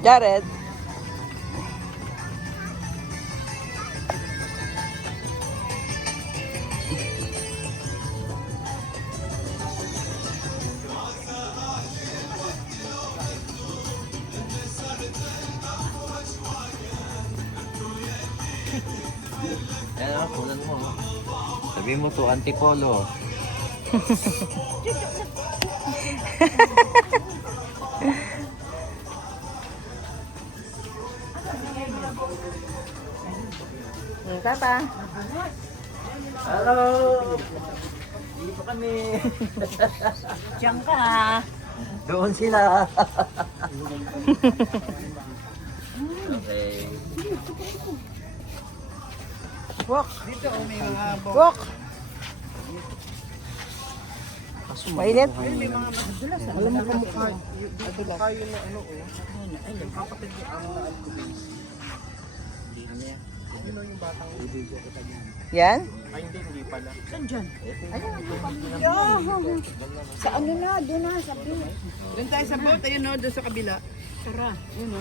Jared. Ayan, kunan mo. Sabihin mo to, Antipolo. Papa. Hello! Dito kami. Diyan ka. Doon sila. Okay. Walk. Dito, may mga Walk. Mainit. may mga madulas. Alam mo kamukha. Dito kayo na ano oh. Ay, kapatid ko ang alcohol. Yun o yung batang ibig ko kita niyan. Yan. Ay, hindi pala. Saan dyan? Sa ano na, doon na, sa beach. Doon tayo sa boat, ayun o, doon sa kabila. Tara, yun o.